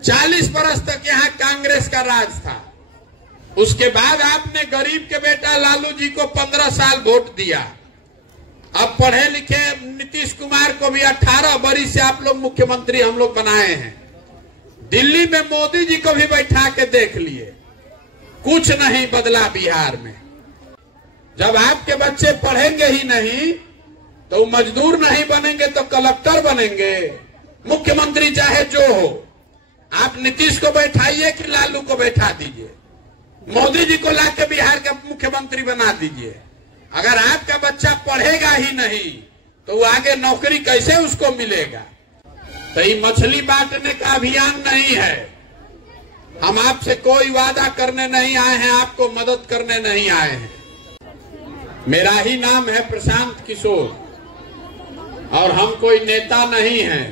40 बरस तक यहाँ कांग्रेस का राज था। उसके बाद आपने गरीब के बेटा लालू जी को 15 साल वोट दिया। अब पढ़े लिखे नीतीश कुमार को भी 18 बरस से आप लोग मुख्यमंत्री हम लोग बनाए हैं। दिल्ली में मोदी जी को भी बैठा के देख लिए, कुछ नहीं बदला बिहार में। जब आपके बच्चे पढ़ेंगे ही नहीं तो मजदूर नहीं बनेंगे तो कलेक्टर बनेंगे, मुख्यमंत्री चाहे जो हो। आप नीतीश को बैठाइए कि लालू को बैठा दीजिए, मोदी जी को लाके बिहार का मुख्यमंत्री बना दीजिए। अगर आपका बच्चा पढ़ेगा ही नहीं तो वो आगे नौकरी कैसे उसको मिलेगा? तो ये मछली बांटने का अभियान नहीं है। हम आपसे कोई वादा करने नहीं आए हैं, आपको मदद करने नहीं आए हैं। मेरा ही नाम है प्रशांत किशोर और हम कोई नेता नहीं हैं।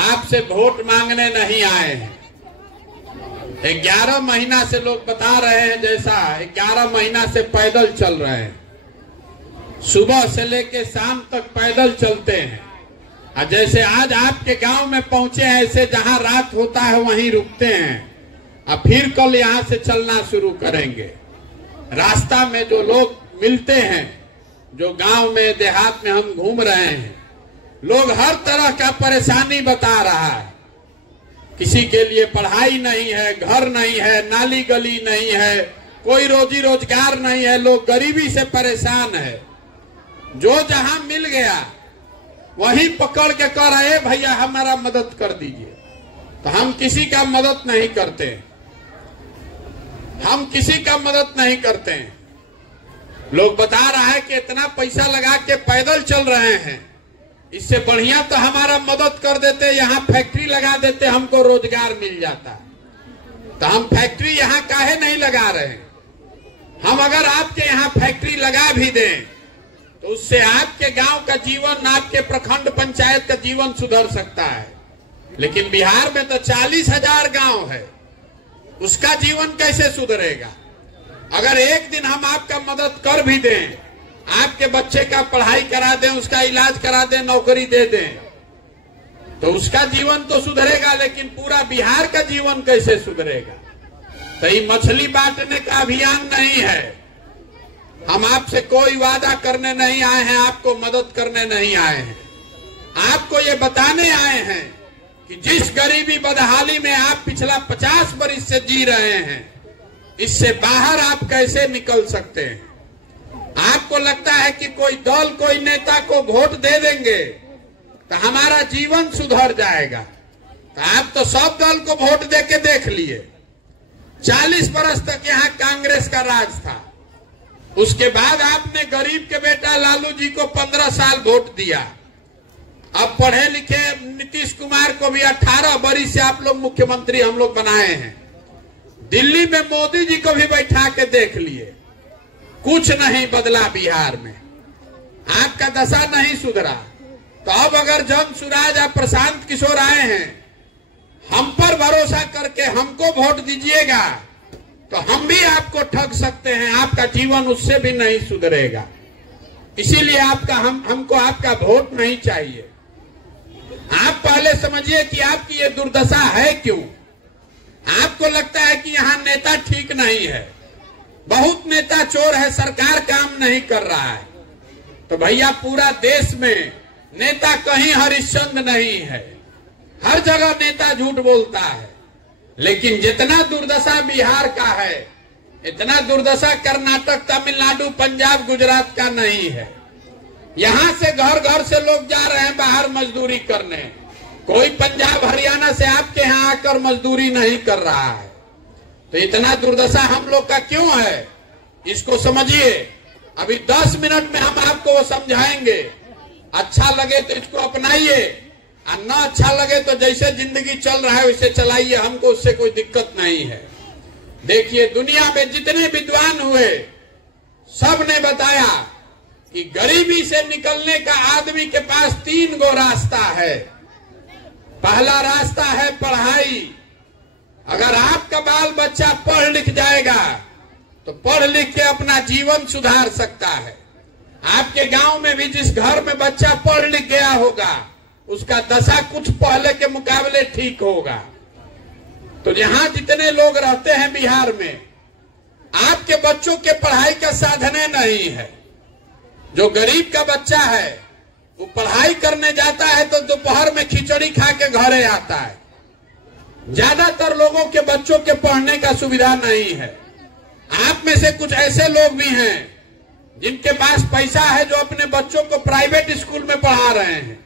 आपसे वोट मांगने नहीं आए हैं। 11 महीना से लोग बता रहे हैं, जैसा 11 महीना से पैदल चल रहे हैं, सुबह से लेके शाम तक पैदल चलते हैं। और जैसे आज आपके गांव में पहुंचे हैं, ऐसे जहां रात होता है वहीं रुकते हैं और फिर कल यहां से चलना शुरू करेंगे। रास्ता में जो लोग मिलते हैं, जो गांव में देहात में हम घूम रहे हैं, लोग हर तरह का परेशानी बता रहा है। किसी के लिए पढ़ाई नहीं है, घर नहीं है, नाली गली नहीं है, कोई रोजी रोजगार नहीं है, लोग गरीबी से परेशान है। जो जहां मिल गया वहीं पकड़ के कह रहे भैया हमारा मदद कर दीजिए। तो हम किसी का मदद नहीं करते, हम किसी का मदद नहीं करते। लोग बता रहा है कि इतना पैसा लगा के पैदल चल रहे हैं, इससे बढ़िया तो हमारा मदद कर देते, यहाँ फैक्ट्री लगा देते, हमको रोजगार मिल जाता। तो हम फैक्ट्री यहाँ काहे नहीं लगा रहे? हम अगर आपके यहाँ फैक्ट्री लगा भी दें तो उससे आपके गांव का जीवन, आपके प्रखंड पंचायत का जीवन सुधर सकता है। लेकिन बिहार में तो 40,000 गांव है, उसका जीवन कैसे सुधरेगा? अगर एक दिन हम आपका मदद कर भी दें, आपके बच्चे का पढ़ाई करा दें, उसका इलाज करा दें, नौकरी दे दें, तो उसका जीवन तो सुधरेगा, लेकिन पूरा बिहार का जीवन कैसे सुधरेगा? तो ये मछली बांटने का अभियान नहीं है। हम आपसे कोई वादा करने नहीं आए हैं, आपको मदद करने नहीं आए हैं। आपको ये बताने आए हैं कि जिस गरीबी बदहाली में आप पिछला 50 बरस से जी रहे हैं, इससे बाहर आप कैसे निकल सकते हैं? आपको लगता है कि कोई दल, कोई नेता को वोट दे देंगे तो हमारा जीवन सुधर जाएगा। तो आप तो सब दल को वोट दे के देख लिए। 40 बरस तक यहाँ कांग्रेस का राज था। उसके बाद आपने गरीब के बेटा लालू जी को 15 साल वोट दिया। अब पढ़े लिखे नीतीश कुमार को भी 18 बरस से आप लोग मुख्यमंत्री हम लोग बनाए हैं। दिल्ली में मोदी जी को भी बैठा के देख लिए, कुछ नहीं बदला बिहार में। आपका दशा नहीं सुधरा। तो अब अगर जन सुराज या प्रशांत किशोर आए हैं, हम पर भरोसा करके हमको वोट दीजिएगा तो हम भी आपको ठग सकते हैं, आपका जीवन उससे भी नहीं सुधरेगा। इसीलिए हमको आपका वोट नहीं चाहिए। आप पहले समझिए कि आपकी ये दुर्दशा है क्यों। आपको लगता है कि यहाँ नेता ठीक नहीं है, बहुत नेता चोर है, सरकार काम नहीं कर रहा है। तो भैया पूरा देश में नेता कहीं हरिश्चंद्र नहीं है, हर जगह नेता झूठ बोलता है। लेकिन जितना दुर्दशा बिहार का है, इतना दुर्दशा कर्नाटक, तमिलनाडु, पंजाब, गुजरात का नहीं है। यहाँ से घर घर से लोग जा रहे हैं बाहर मजदूरी करने। कोई पंजाब हरियाणा से आपके यहाँ आकर मजदूरी नहीं कर रहा है। तो इतना दुर्दशा हम लोग का क्यों है, इसको समझिए। अभी 10 मिनट में हम आपको वो समझाएंगे। अच्छा लगे तो इसको अपनाइए, और ना अच्छा लगे तो जैसे जिंदगी चल रहा है वैसे चलाइए, हमको उससे कोई दिक्कत नहीं है। देखिए दुनिया में जितने विद्वान हुए सब ने बताया कि गरीबी से निकलने का आदमी के पास 3 गो रास्ता है। पहला रास्ता है पढ़ाई। अगर आपका बाल बच्चा पढ़ लिख जाएगा तो पढ़ लिख के अपना जीवन सुधार सकता है। आपके गांव में भी जिस घर में बच्चा पढ़ लिख गया होगा उसका दशा कुछ पहले के मुकाबले ठीक होगा। तो यहाँ जितने लोग रहते हैं बिहार में, आपके बच्चों के पढ़ाई का साधन नहीं है। जो गरीब का बच्चा है वो पढ़ाई करने जाता है तो दोपहर में खिचड़ी खा के घरे आता है। ज्यादातर लोगों के बच्चों के पढ़ने का सुविधा नहीं है। आप में से कुछ ऐसे लोग भी हैं जिनके पास पैसा है, जो अपने बच्चों को प्राइवेट स्कूल में पढ़ा रहे हैं।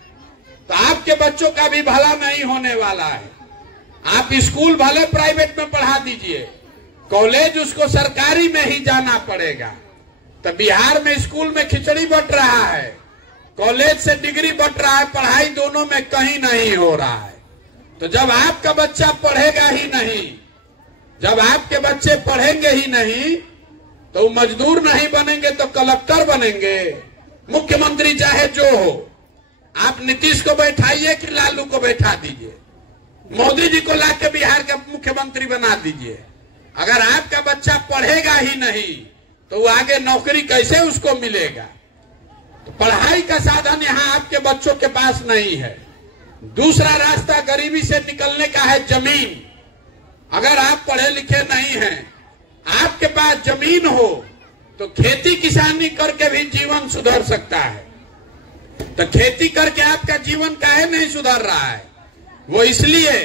तो आपके बच्चों का भी भला नहीं होने वाला है। आप स्कूल भले प्राइवेट में पढ़ा दीजिए, कॉलेज उसको सरकारी में ही जाना पड़ेगा। तो बिहार में स्कूल में खिचड़ी बंट रहा है, कॉलेज से डिग्री बंट रहा है, पढ़ाई दोनों में कहीं नहीं हो रहा है। तो जब आपका बच्चा पढ़ेगा ही नहीं, जब आपके बच्चे पढ़ेंगे ही नहीं, तो मजदूर नहीं बनेंगे तो कलेक्टर बनेंगे, मुख्यमंत्री चाहे जो हो। आप नीतीश को बैठाइए कि लालू को बैठा दीजिए, मोदी जी को लाके बिहार का मुख्यमंत्री बना दीजिए। अगर आपका बच्चा पढ़ेगा ही नहीं तो वो आगे नौकरी कैसे उसको मिलेगा? तो पढ़ाई का साधन यहाँ आपके बच्चों के पास नहीं है। दूसरा रास्ता गरीबी से निकलने का है, जमीन। अगर आप पढ़े लिखे नहीं हैं, आपके पास जमीन हो तो खेती किसानी करके भी जीवन सुधर सकता है। तो खेती करके आपका जीवन काहे नहीं सुधर रहा है? वो इसलिए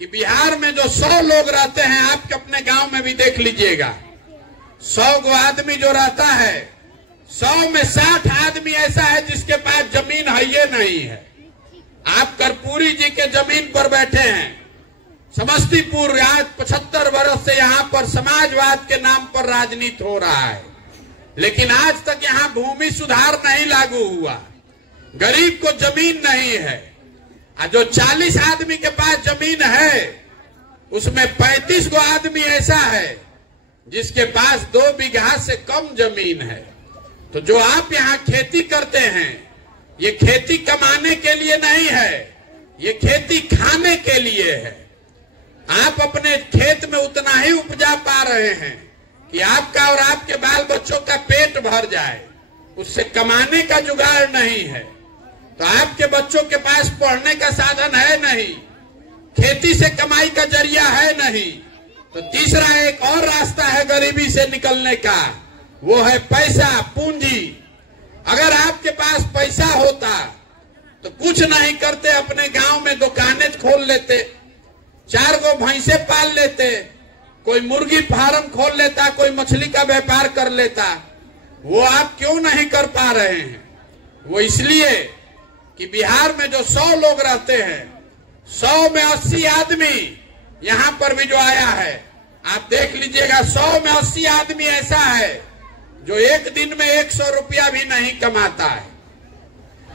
कि बिहार में जो 100 लोग रहते हैं, आप अपने गांव में भी देख लीजिएगा, 100 गो आदमी जो रहता है, 100 में 60 आदमी ऐसा है जिसके पास जमीन है ये नहीं है। आप कर्पूरी जी के जमीन पर बैठे हैं, समस्तीपुर, आज 75 वर्ष से यहाँ पर समाजवाद के नाम पर राजनीति हो रहा है, लेकिन आज तक यहाँ भूमि सुधार नहीं लागू हुआ। गरीब को जमीन नहीं है। जो 40 आदमी के पास जमीन है, उसमें 35 गो आदमी ऐसा है जिसके पास 2 बीघा से कम जमीन है। तो जो आप यहाँ खेती करते हैं, ये खेती कमाने के लिए नहीं है, ये खेती खाने के लिए है। आप अपने खेत में उतना ही उपजा पा रहे हैं कि आपका और आपके बाल बच्चों का पेट भर जाए, उससे कमाने का जुगाड़ नहीं है। तो आपके बच्चों के पास पढ़ने का साधन है नहीं, खेती से कमाई का जरिया है नहीं। तो तीसरा एक और रास्ता है गरीबी से निकलने का, वो है पैसा, पूंजी। अगर आपके पास पैसा होता तो कुछ नहीं करते, अपने गांव में दुकानें खोल लेते, 4 गो भैंसे पाल लेते, कोई मुर्गी फार्म खोल लेता, कोई मछली का व्यापार कर लेता। वो आप क्यों नहीं कर पा रहे हैं? वो इसलिए कि बिहार में जो 100 लोग रहते हैं, 100 में 80 आदमी यहाँ पर भी जो आया है, आप देख लीजिएगा, 100 में 80 आदमी ऐसा है जो एक दिन में 100 रुपया भी नहीं कमाता है।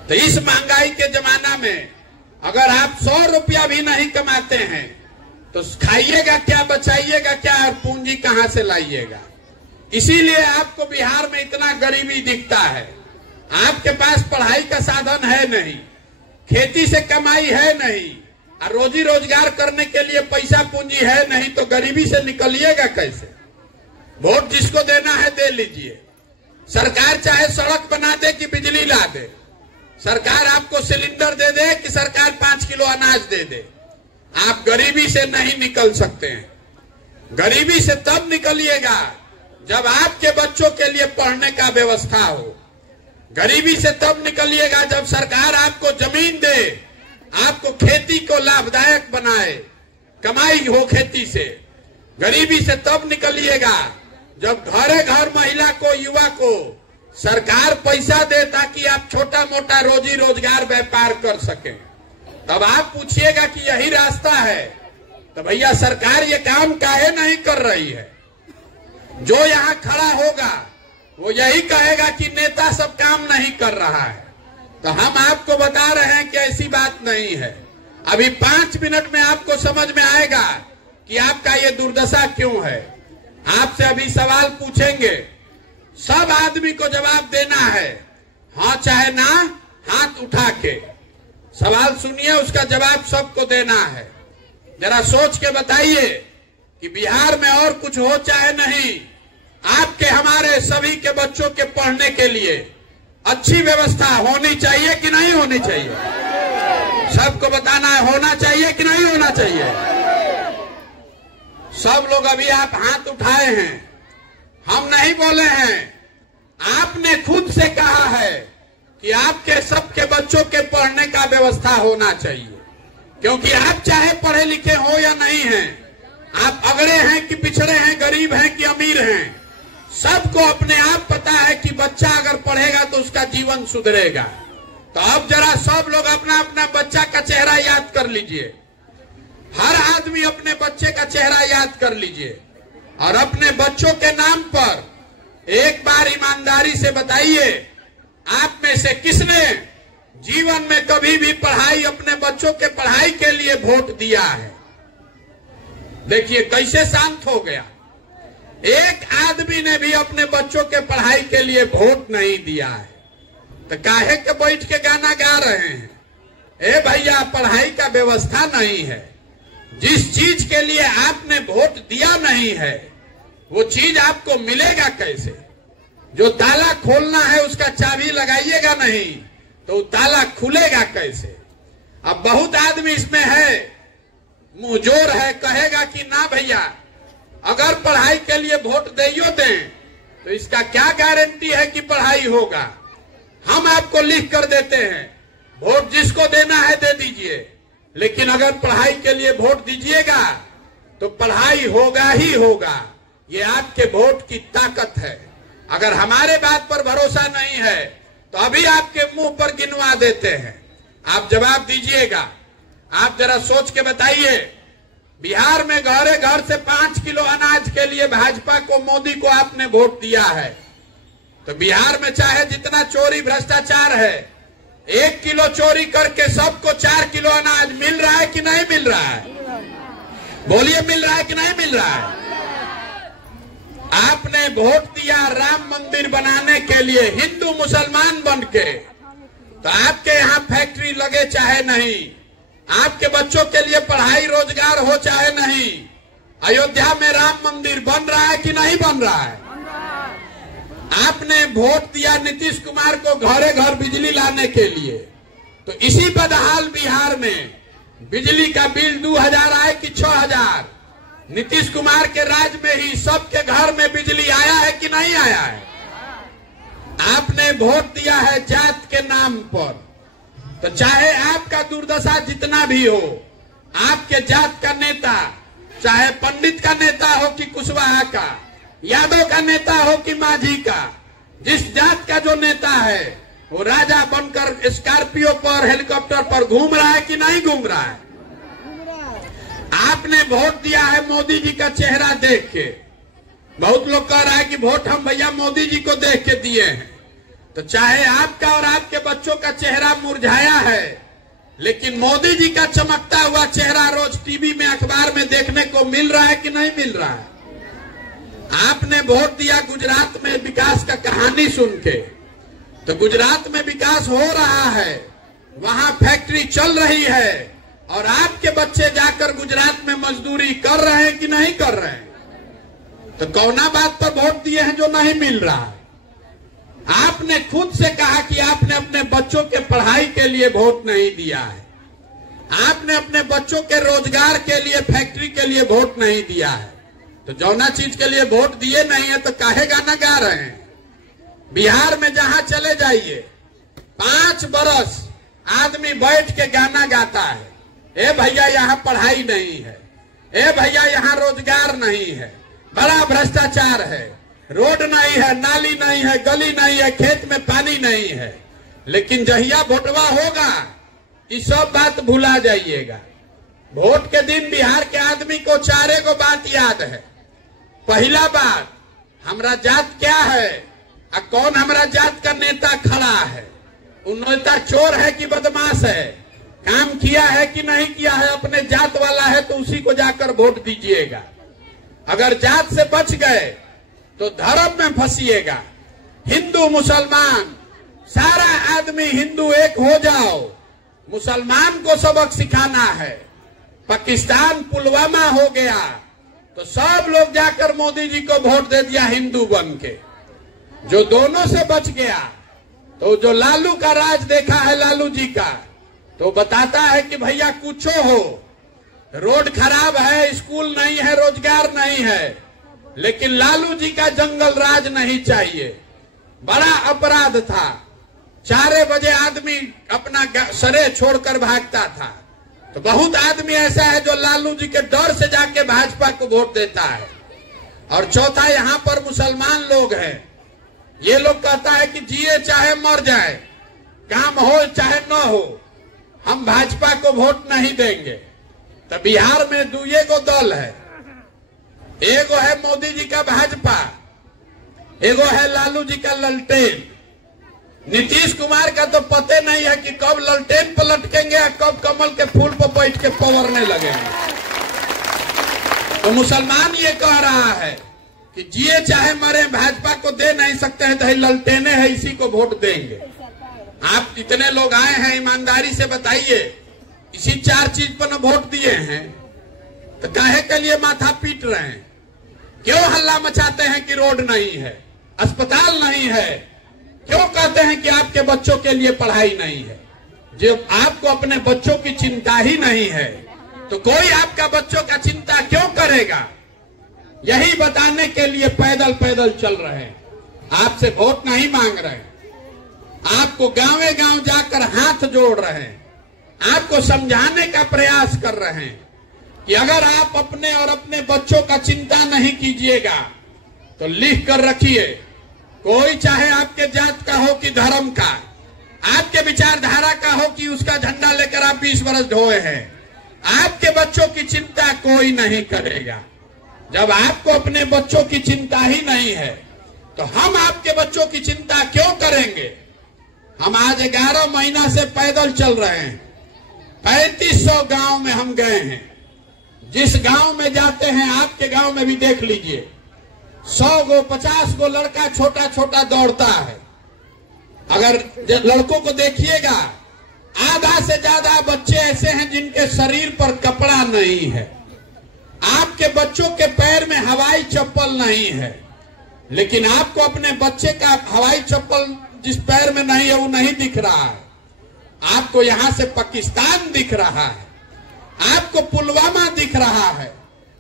तो इस महंगाई के जमाना में अगर आप 100 रुपया भी नहीं कमाते हैं तो खाइएगा क्या, बचाइएगा क्या, और पूंजी कहां से लाइएगा? इसीलिए आपको बिहार में इतना गरीबी दिखता है। आपके पास पढ़ाई का साधन है नहीं, खेती से कमाई है नहीं, और रोजी रोजगार करने के लिए पैसा पूंजी है नहीं, तो गरीबी से निकलिएगा कैसे? वोट जिसको देना है दे लीजिए। सरकार चाहे सड़क बना दे कि बिजली ला दे, सरकार आपको सिलेंडर दे दे कि सरकार 5 किलो अनाज दे दे, आप गरीबी से नहीं निकल सकते हैं। गरीबी से तब निकलिएगा जब आपके बच्चों के लिए पढ़ने का व्यवस्था हो। गरीबी से तब निकलिएगा जब सरकार आपको जमीन दे, आपको खेती को लाभदायक बनाए, कमाई हो खेती से। गरीबी से तब निकलिएगा जब घरे घर महिला को, युवा को सरकार पैसा दे ताकि आप छोटा मोटा रोजी रोजगार व्यापार कर सकें। तब आप पूछिएगा कि यही रास्ता है, तो भैया सरकार ये काम काहे नहीं कर रही है? जो यहाँ खड़ा होगा वो यही कहेगा कि नेता सब काम नहीं कर रहा है। तो हम आपको बता रहे हैं कि ऐसी बात नहीं है। अभी 5 मिनट में आपको समझ में आएगा कि आपका ये दुर्दशा क्यों है। आपसे अभी सवाल पूछेंगे, सब आदमी को जवाब देना है, हाँ चाहे ना, हाथ उठा के। सवाल सुनिए, उसका जवाब सबको देना है। जरा सोच के बताइए कि बिहार में और कुछ हो चाहे नहीं, आपके हमारे सभी के बच्चों के पढ़ने के लिए अच्छी व्यवस्था होनी चाहिए कि नहीं होनी चाहिए? सबको बताना है, होना चाहिए कि नहीं होना चाहिए? सब लोग अभी आप हाथ उठाए हैं, हम नहीं बोले हैं, आपने खुद से कहा है कि आपके सबके बच्चों के पढ़ने का व्यवस्था होना चाहिए, क्योंकि आप चाहे पढ़े लिखे हो या नहीं हैं, आप अगड़े हैं कि पिछड़े हैं, गरीब हैं कि अमीर हैं, सबको अपने आप पता है कि बच्चा अगर पढ़ेगा तो उसका जीवन सुधरेगा। तो अब जरा सब लोग अपना अपना बच्चा का चेहरा याद कर लीजिए, हर आदमी अपने बच्चे का चेहरा याद कर लीजिए और अपने बच्चों के नाम पर एक बार ईमानदारी से बताइए, आप में से किसने जीवन में कभी भी पढ़ाई, अपने बच्चों के पढ़ाई के लिए वोट दिया है? देखिए कैसे शांत हो गया। एक आदमी ने भी अपने बच्चों के पढ़ाई के लिए वोट नहीं दिया है, तो काहे के बैठ के गाना गा रहे हैं? ए भैया, पढ़ाई का व्यवस्था नहीं है। जिस चीज के लिए आपने वोट दिया नहीं है वो चीज आपको मिलेगा कैसे? जो ताला खोलना है उसका चाबी लगाइएगा नहीं तो ताला खुलेगा कैसे? अब बहुत आदमी इसमें है, मुंहजोर है, कहेगा कि ना भैया अगर पढ़ाई के लिए वोट दियो दें तो इसका क्या गारंटी है कि पढ़ाई होगा? हम आपको लिख कर देते हैं, वोट जिसको देना है दे दीजिए, लेकिन अगर पढ़ाई के लिए वोट दीजिएगा तो पढ़ाई होगा ही होगा। ये आपके वोट की ताकत है। अगर हमारे बात पर भरोसा नहीं है तो अभी आपके मुंह पर गिनवा देते हैं, आप जवाब दीजिएगा। आप जरा सोच के बताइए, बिहार में घरे घर से 5 किलो अनाज के लिए भाजपा को, मोदी को आपने वोट दिया है, तो बिहार में चाहे जितना चोरी भ्रष्टाचार है, 1 किलो चोरी करके सबको 4 किलो अनाज मिल रहा है कि नहीं मिल रहा है? बोलिए, मिल रहा है कि नहीं मिल रहा है? आपने वोट दिया राम मंदिर बनाने के लिए, हिंदू मुसलमान बन के, तो आपके यहाँ फैक्ट्री लगे चाहे नहीं, आपके बच्चों के लिए पढ़ाई रोजगार हो चाहे नहीं, अयोध्या में राम मंदिर बन रहा है कि नहीं बन रहा है? आपने वोट दिया नीतीश कुमार को घरे घर बिजली लाने के लिए, तो इसी बदहाल बिहार में बिजली का बिल 2000 आए कि 6000? नीतीश कुमार के राज में ही सबके घर में बिजली आया है कि नहीं आया है? आपने वोट दिया है जात के नाम पर, तो चाहे आपका दुर्दशा जितना भी हो, आपके जात का नेता, चाहे पंडित का नेता हो कि कुशवाहा का, यादव का नेता हो कि माझी का, जिस जात का जो नेता है वो राजा बनकर स्कॉर्पियो पर, हेलीकॉप्टर पर घूम रहा है कि नहीं घूम रहा है? आपने वोट दिया है मोदी जी का चेहरा देख के। बहुत लोग कह रहा है कि वोट हम भैया मोदी जी को देख के दिए हैं, तो चाहे आपका और आपके बच्चों का चेहरा मुरझाया है, लेकिन मोदी जी का चमकता हुआ चेहरा रोज टीवी में, अखबार में देखने को मिल रहा है कि नहीं मिल रहा है? आपने वोट दिया गुजरात में विकास का कहानी सुन के, तो गुजरात में विकास हो रहा है, वहां फैक्ट्री चल रही है, और आपके बच्चे जाकर गुजरात में मजदूरी कर रहे हैं कि नहीं कर रहे हैं? तो कौना बात पर वोट दिए हैं जो नहीं मिल रहा है? आपने खुद से कहा कि आपने अपने बच्चों के पढ़ाई के लिए वोट नहीं दिया है, आपने अपने बच्चों के रोजगार के लिए, फैक्ट्री के लिए वोट नहीं दिया है, तो जौना चीज के लिए वोट दिए नहीं है तो काहे गाना गा रहे हैं? बिहार में जहां चले जाइए 5 बरस आदमी बैठ के गाना गाता है, ए भैया यहाँ पढ़ाई नहीं है, ए भैया यहाँ रोजगार नहीं है, बड़ा भ्रष्टाचार है, रोड नहीं है, नाली नहीं है, गली नहीं है, खेत में पानी नहीं है। लेकिन जहिया वोटवा होगा ये सब बात भुला जाइएगा। वोट के दिन बिहार के आदमी को 4 गो बात याद है। पहला बात, हमरा जात क्या है और कौन हमरा जात का नेता खड़ा है, वो नेता चोर है कि बदमाश है, काम किया है कि नहीं किया है, अपने जात वाला है तो उसी को जाकर वोट दीजिएगा। अगर जात से बच गए तो धर्म में फंसिएगा। हिंदू मुसलमान सारा आदमी हिंदू एक हो जाओ, मुसलमान को सबक सिखाना है। पाकिस्तान पुलवामा हो गया तो सब लोग जाकर मोदी जी को वोट दे दिया हिंदू बन के। जो दोनों से बच गया तो जो लालू का राज देखा है लालू जी का, तो बताता है कि भैया कुछो हो, रोड खराब है, स्कूल नहीं है, रोजगार नहीं है, लेकिन लालू जी का जंगल राज नहीं चाहिए। बड़ा अपराध था। 4 बजे आदमी अपना सरे छोड़कर भागता था। तो बहुत आदमी ऐसा है जो लालू जी के डर से जाके भाजपा को वोट देता है। और चौथा, यहाँ पर मुसलमान लोग हैं। ये लोग कहता है कि जिए चाहे मर जाए, काम हो चाहे न हो, हम भाजपा को वोट नहीं देंगे। तो बिहार में दुए को दल है, एगो है मोदी जी का भाजपा, एगो है लालू जी का ललटेन। नीतीश कुमार का तो पते नहीं है कि कब ललटेन पर लटकेंगे और कब कमल के फूल पर बैठ के पवरने लगेंगे। तो मुसलमान ये कह रहा है कि जिए चाहे मरे, भाजपा को दे नहीं सकते हैं, तो ललटेने है, इसी को वोट देंगे। आप इतने लोग आए हैं, ईमानदारी से बताइए, इसी 4 चीज पर न वोट दिए हैं, तो काहे के लिए माथा पीट रहे हैं? क्यों हल्ला मचाते हैं कि रोड नहीं है, अस्पताल नहीं है? क्यों कहते हैं कि आपके बच्चों के लिए पढ़ाई नहीं है? जब आपको अपने बच्चों की चिंता ही नहीं है, तो कोई आपका बच्चों का चिंता क्यों करेगा? यही बताने के लिए पैदल पैदल चल रहे हैं। आपसे वोट नहीं मांग रहे, आपको गांवे गांव जाकर हाथ जोड़ रहे हैं, आपको समझाने का प्रयास कर रहे हैं कि अगर आप अपने और अपने बच्चों का चिंता नहीं कीजिएगा तो लिख कर रखिए, कोई चाहे आपके जात का हो कि धर्म का, आपके विचारधारा का हो कि उसका झंडा लेकर आप 20 वर्ष ढोए हैं, आपके बच्चों की चिंता कोई नहीं करेगा। जब आपको अपने बच्चों की चिंता ही नहीं है, तो हम आपके बच्चों की चिंता क्यों करेंगे? हम आज 11 महीना से पैदल चल रहे हैं। 3500 गांव में हम गए हैं। जिस गांव में जाते हैं, आपके गांव में भी देख लीजिए, 100 गो 50 गो लड़का छोटा छोटा दौड़ता है। अगर लड़कों को देखिएगा, आधा से ज्यादा बच्चे ऐसे हैं जिनके शरीर पर कपड़ा नहीं है। आपके बच्चों के पैर में हवाई चप्पल नहीं है, लेकिन आपको अपने बच्चे का हवाई चप्पल जिस पैर में नहीं है वो नहीं दिख रहा है। आपको यहां से पाकिस्तान दिख रहा है, आपको पुलवामा दिख रहा है,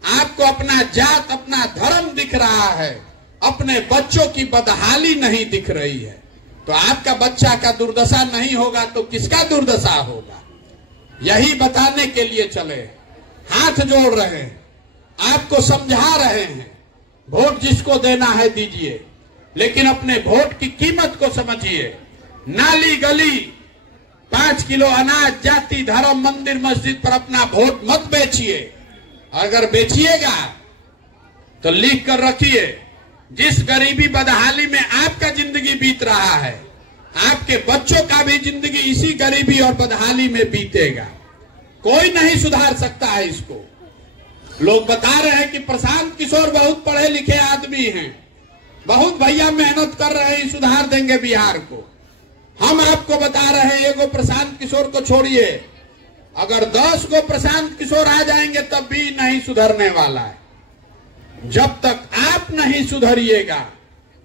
आपको अपना जात अपना धर्म दिख रहा है, अपने बच्चों की बदहाली नहीं दिख रही है। तो आपका बच्चा का दुर्दशा नहीं होगा तो किसका दुर्दशा होगा? यही बताने के लिए चले, हाथ जोड़ रहे हैं, आपको समझा रहे हैं। वोट जिसको देना है दीजिए, लेकिन अपने वोट की कीमत को समझिए। नाली गली 5 किलो अनाज, जाति धर्म मंदिर मस्जिद पर अपना वोट मत बेचिए। अगर बेचिएगा तो लिख कर रखिए, जिस गरीबी बदहाली में आपका जिंदगी बीत रहा है, आपके बच्चों का भी जिंदगी इसी गरीबी और बदहाली में बीतेगा। कोई नहीं सुधार सकता है इसको। लोग बता रहे हैं कि प्रशांत किशोर बहुत पढ़े लिखे आदमी हैं, बहुत भैया मेहनत कर रहे हैं, सुधार देंगे बिहार को। हम आपको बता रहे हैं, एगो प्रशांत किशोर को छोड़िए, अगर 10 को प्रशांत किशोर आ जाएंगे तब भी नहीं सुधरने वाला है। जब तक आप नहीं सुधरिएगा,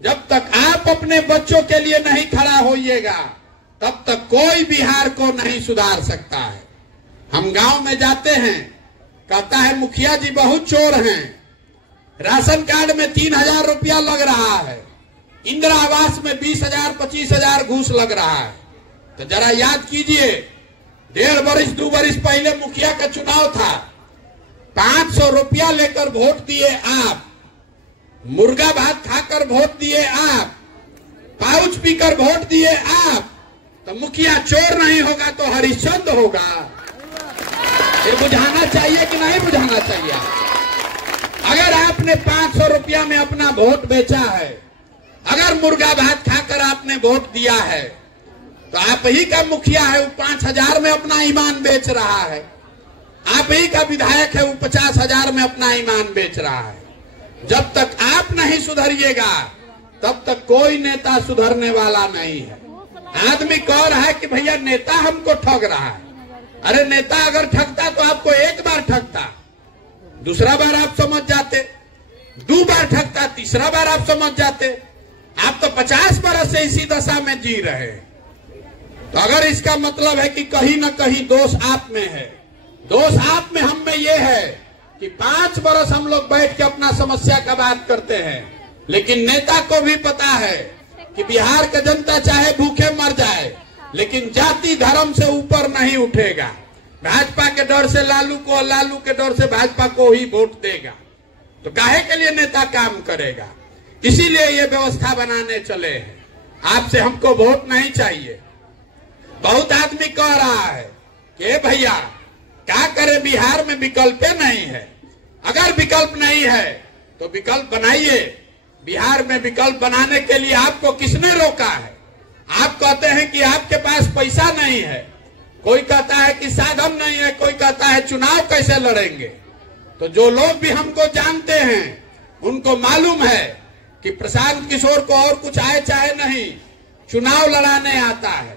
जब तक आप अपने बच्चों के लिए नहीं खड़ा होइएगा, तब तक कोई बिहार को नहीं सुधार सकता है। हम गांव में जाते हैं, कहता है मुखिया जी बहुत चोर हैं, राशन कार्ड में 3000 रुपया लग रहा है, इंदिरा आवास में 20,000 25,000 घूस लग रहा है। तो जरा याद कीजिए, 1.5 वर्ष 2 वर्ष पहले मुखिया का चुनाव था, 500 रुपया लेकर वोट दिए आप, मुर्गा भात खाकर वोट दिए आप, पाउच पीकर वोट दिए आप, तो मुखिया चोर नहीं होगा तो हरिश्चंद्र होगा। ये बुझाना चाहिए कि नहीं बुझाना चाहिए? अगर आपने 500 रुपया में अपना वोट बेचा है, अगर मुर्गा भात खाकर आपने वोट दिया है, तो आप ही का मुखिया है, वो 5,000 में अपना ईमान बेच रहा है। आप ही का विधायक है, वो 50,000 में अपना ईमान बेच रहा है। जब तक आप नहीं सुधरिएगा, तब तक कोई नेता सुधरने वाला नहीं है। आदमी कह रहा है कि भैया नेता हमको ठग रहा है। अरे नेता अगर ठगता तो आपको एक बार ठगता, दूसरा बार आप समझ जाते, 2 बार ठगता, तीसरा बार आप समझ जाते। आप तो 50 बरस से इसी दशा में जी रहे हैं। तो अगर इसका मतलब है कि कहीं न कहीं दोष आप में है, दोष आप में हम में ये है कि 5 बरस हम लोग बैठ के अपना समस्या का बात करते हैं, लेकिन नेता को भी पता है कि बिहार का जनता चाहे भूखे मर जाए लेकिन जाति धर्म से ऊपर नहीं उठेगा। भाजपा के डर से लालू को, लालू के डर से भाजपा को ही वोट देगा। तो काहे के लिए नेता काम करेगा? इसीलिए ये व्यवस्था बनाने चले हैं। आपसे हमको वोट नहीं चाहिए। बहुत आदमी कह रहा है कि भैया क्या करे, बिहार में विकल्प नहीं है। अगर विकल्प नहीं है तो विकल्प बनाइए। बिहार में विकल्प बनाने के लिए आपको किसने रोका है? आप कहते हैं कि आपके पास पैसा नहीं है, कोई कहता है कि साधन नहीं है, कोई कहता है चुनाव कैसे लड़ेंगे। तो जो लोग भी हमको जानते हैं उनको मालूम है कि प्रशांत किशोर को और कुछ आए चाहे नहीं, चुनाव लड़ाने आता है।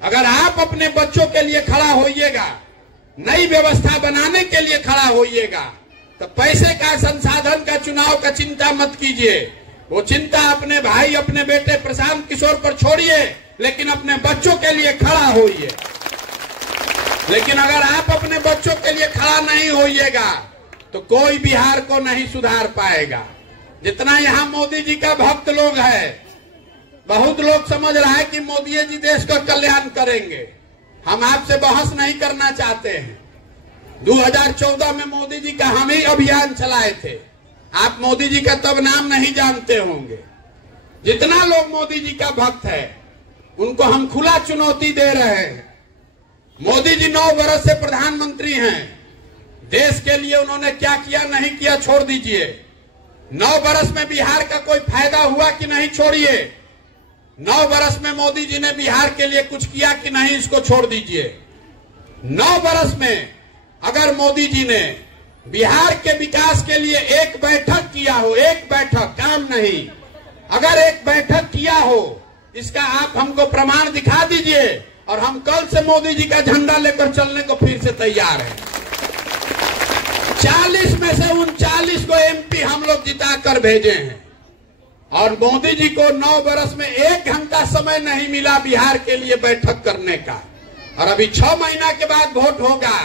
अगर आप अपने बच्चों के लिए खड़ा होइएगा, नई व्यवस्था बनाने के लिए खड़ा होइएगा, तो पैसे का, संसाधन का, चुनाव का चिंता मत कीजिए। वो चिंता अपने भाई, अपने बेटे प्रशांत किशोर पर छोड़िए, लेकिन अपने बच्चों के लिए खड़ा होइए। लेकिन अगर आप अपने बच्चों के लिए खड़ा नहीं होइएगा तो कोई बिहार को नहीं सुधार पाएगा। जितना यहाँ मोदी जी का भक्त लोग है, बहुत लोग समझ रहा है कि मोदी जी देश का कल्याण करेंगे। हम आपसे बहस नहीं करना चाहते हैं। 2014 में मोदी जी का हम ही अभियान चलाए थे। आप मोदी जी का तब नाम नहीं जानते होंगे। जितना लोग मोदी जी का भक्त है उनको हम खुला चुनौती दे रहे हैं। मोदी जी 9 वर्ष से प्रधानमंत्री हैं। देश के लिए उन्होंने क्या किया नहीं किया छोड़ दीजिए। 9 वर्ष में बिहार का कोई फायदा हुआ कि नहीं छोड़िए। 9 वर्ष में मोदी जी ने बिहार के लिए कुछ किया कि नहीं, इसको छोड़ दीजिए। 9 वर्ष में अगर मोदी जी ने बिहार के विकास के लिए एक बैठक किया हो, एक बैठक, काम नहीं, अगर एक बैठक किया हो, इसका आप हमको प्रमाण दिखा दीजिए और हम कल से मोदी जी का झंडा लेकर चलने को फिर से तैयार हैं। 40 में से 39 को एमपी हम लोग जिता कर भेजे हैं और मोदी जी को 9 वर्ष में 1 घंटा समय नहीं मिला बिहार के लिए बैठक करने का। और अभी 6 महीना के बाद वोट होगा,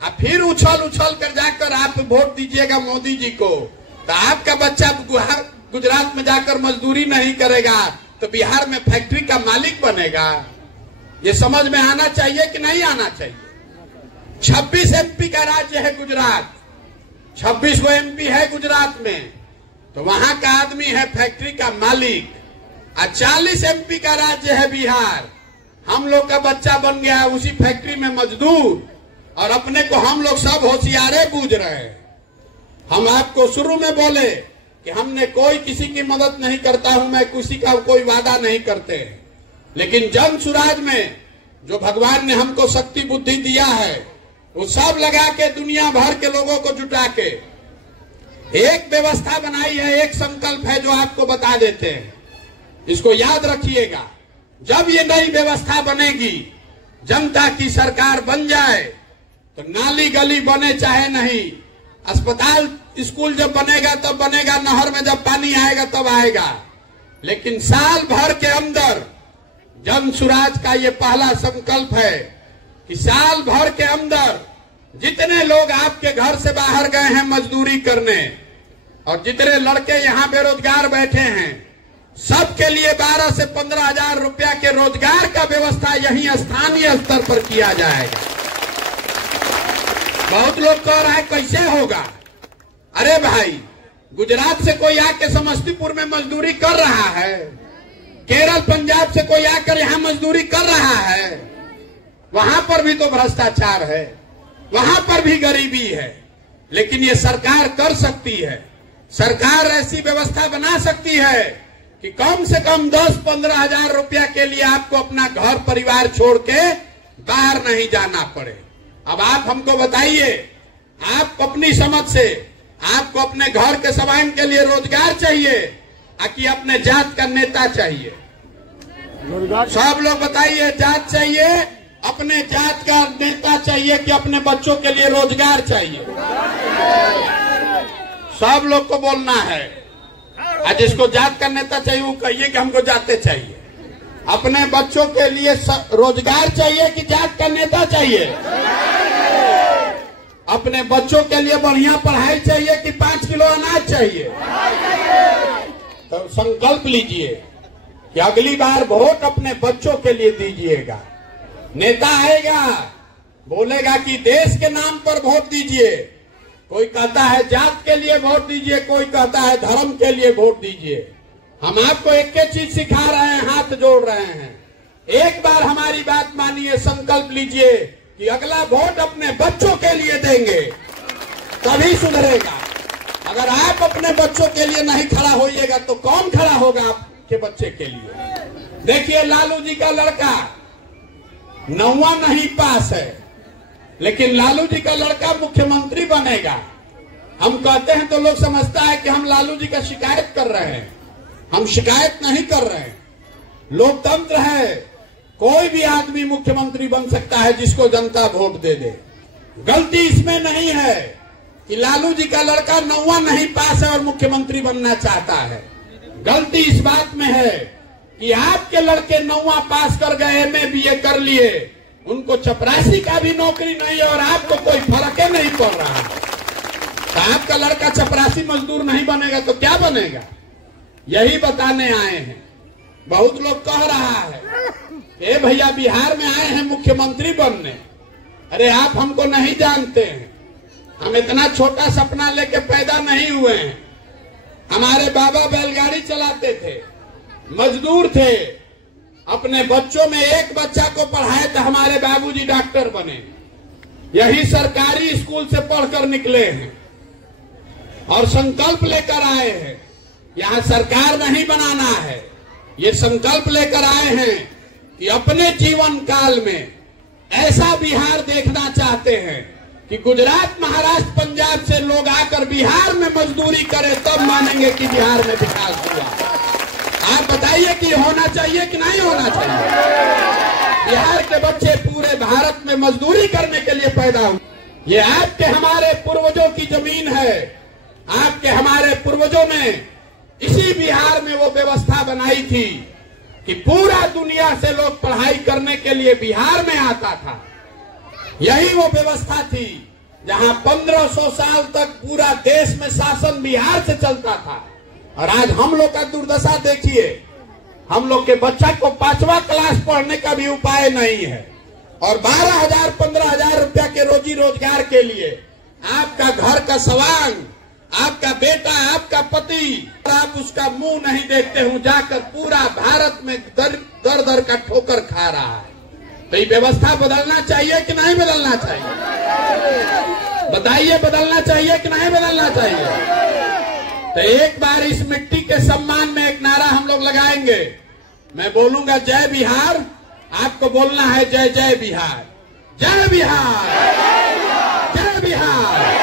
अब फिर उछल कर जाकर आप वोट दीजिएगा मोदी जी को, तो आपका बच्चा गुजरात में जाकर मजदूरी नहीं करेगा तो बिहार में फैक्ट्री का मालिक बनेगा। ये समझ में आना चाहिए कि नहीं आना चाहिए? 26 एमपी का राज्य है गुजरात, 26 को एमपी है गुजरात में, तो वहां का आदमी है फैक्ट्री का मालिक। और 40 एमपी का राज्य है बिहार, हम लोग का बच्चा बन गया है उसी फैक्ट्री में मजदूर, और अपने को हम लोग सब होशियारे बूझ रहे हैं। हम आपको शुरू में बोले कि हमने कोई किसी की मदद नहीं करता हूं, मैं किसी का कोई वादा नहीं करते, लेकिन जन सुराज में जो भगवान ने हमको शक्ति बुद्धि दिया है वो सब लगा के दुनिया भर के लोगों को जुटा के एक व्यवस्था बनाई है, एक संकल्प है जो आपको बता देते हैं। इसको याद रखिएगा। जब ये नई व्यवस्था बनेगी, जनता की सरकार बन जाए, तो नाली गली बने चाहे नहीं, अस्पताल स्कूल जब बनेगा तब बनेगा, नहर में जब पानी आएगा तब आएगा, लेकिन साल भर के अंदर जन सुराज का ये पहला संकल्प है कि साल भर के अंदर जितने लोग आपके घर से बाहर गए हैं मजदूरी करने और जितने लड़के यहाँ बेरोजगार बैठे हैं, सबके लिए 12 से 15 हजार रुपया के रोजगार का व्यवस्था यहीं स्थानीय स्तर पर किया जाएगा। बहुत लोग कह रहा है कैसे होगा? अरे भाई, गुजरात से कोई आके समस्तीपुर में मजदूरी कर रहा है, केरल पंजाब से कोई आकर यहाँ मजदूरी कर रहा है, वहां पर भी तो भ्रष्टाचार है, वहां पर भी गरीबी है, लेकिन ये सरकार कर सकती है। सरकार ऐसी व्यवस्था बना सकती है कि कम से कम 10-15 हजार रुपया के लिए आपको अपना घर परिवार छोड़ के बाहर नहीं जाना पड़े। अब आप हमको बताइए, आप अपनी समझ से आपको अपने घर के सामान के लिए रोजगार चाहिए कि अपने जात का नेता चाहिए? सब लोग बताइए, जात चाहिए, अपने जात का नेता चाहिए कि अपने बच्चों के लिए रोजगार चाहिए? सब लोग को बोलना है। आज जिसको जात का नेता चाहिए वो कहिए कि हमको जाते चाहिए। अपने बच्चों के लिए रोजगार चाहिए कि जात का नेता चाहिए? अपने बच्चों के लिए बढ़िया पढ़ाई चाहिए कि 5 किलो अनाज चाहिए? तो संकल्प लीजिए कि अगली बार वोट अपने बच्चों के लिए दीजिएगा। नेता आएगा बोलेगा कि देश के नाम पर वोट दीजिए, कोई कहता है जात के लिए वोट दीजिए, कोई कहता है धर्म के लिए वोट दीजिए। हम आपको एक ही चीज सिखा रहे हैं, हाथ जोड़ रहे हैं। एक बार हमारी बात मानिए, संकल्प लीजिए कि अगला वोट अपने बच्चों के लिए देंगे, तभी सुधरेगा। अगर आप अपने बच्चों के लिए नहीं खड़ा होइएगा तो कौन खड़ा होगा आपके बच्चे के लिए? देखिए, लालू जी का लड़का 9वां नहीं पास है, लेकिन लालू जी का लड़का मुख्यमंत्री बनेगा। हम कहते हैं तो लोग समझता है कि हम लालू जी का शिकायत कर रहे हैं। हम शिकायत नहीं कर रहे हैं। लोकतंत्र है, कोई भी आदमी मुख्यमंत्री बन सकता है जिसको जनता वोट दे दे। गलती इसमें नहीं है कि लालू जी का लड़का 9वां नहीं पास है और मुख्यमंत्री बनना चाहता है। गलती इस बात में है कि आपके लड़के 9वां पास कर गए, MA BA कर लिए, उनको चपरासी का भी नौकरी नहीं है और आपको कोई फर्क नहीं पड़ रहा है। तो आपका लड़का चपरासी मजदूर नहीं बनेगा तो क्या बनेगा? यही बताने आए हैं। बहुत लोग कह रहा है ए भैया बिहार में आए हैं मुख्यमंत्री बनने। अरे आप हमको नहीं जानते हैं, हम इतना छोटा सपना लेके पैदा नहीं हुए हैं। हमारे बाबा बैलगाड़ी चलाते थे, मजदूर थे, अपने बच्चों में एक बच्चा को पढ़ाए तो हमारे बाबूजी डॉक्टर बने। यही सरकारी स्कूल से पढ़कर निकले हैं और संकल्प लेकर आए हैं। यहाँ सरकार नहीं बनाना है, ये संकल्प लेकर आए हैं कि अपने जीवन काल में ऐसा बिहार देखना चाहते हैं कि गुजरात, महाराष्ट्र, पंजाब से लोग आकर बिहार में मजदूरी करें, तब मानेंगे कि बिहार में विकास हुआ। आप बताइए कि होना चाहिए कि नहीं होना चाहिए? बिहार के बच्चे पूरे भारत में मजदूरी करने के लिए पैदा हुए। ये आपके हमारे पूर्वजों की जमीन है। आपके हमारे पूर्वजों ने इसी बिहार में वो व्यवस्था बनाई थी कि पूरा दुनिया से लोग पढ़ाई करने के लिए बिहार में आता था। यही वो व्यवस्था थी जहां 1500 साल तक पूरा देश में शासन बिहार से चलता था। और आज हम लोग का दुर्दशा देखिए, हम लोग के बच्चा को 5वां क्लास पढ़ने का भी उपाय नहीं है और 12,000 15,000 रुपया के रोजी रोजगार के लिए आपका घर का सवांग, आपका बेटा, आपका पति, आप उसका मुंह नहीं देखते हो, जाकर पूरा भारत में दर दर का ठोकर खा रहा है। तो ये व्यवस्था बदलना चाहिए कि नहीं बदलना चाहिए? बताइए, बदलना चाहिए कि नहीं बदलना चाहिए? तो एक बार इस मिट्टी के सम्मान में एक नारा हम लोग लगाएंगे। मैं बोलूंगा जय बिहार, आपको बोलना है जय जय बिहार। जय बिहार, जय बिहार।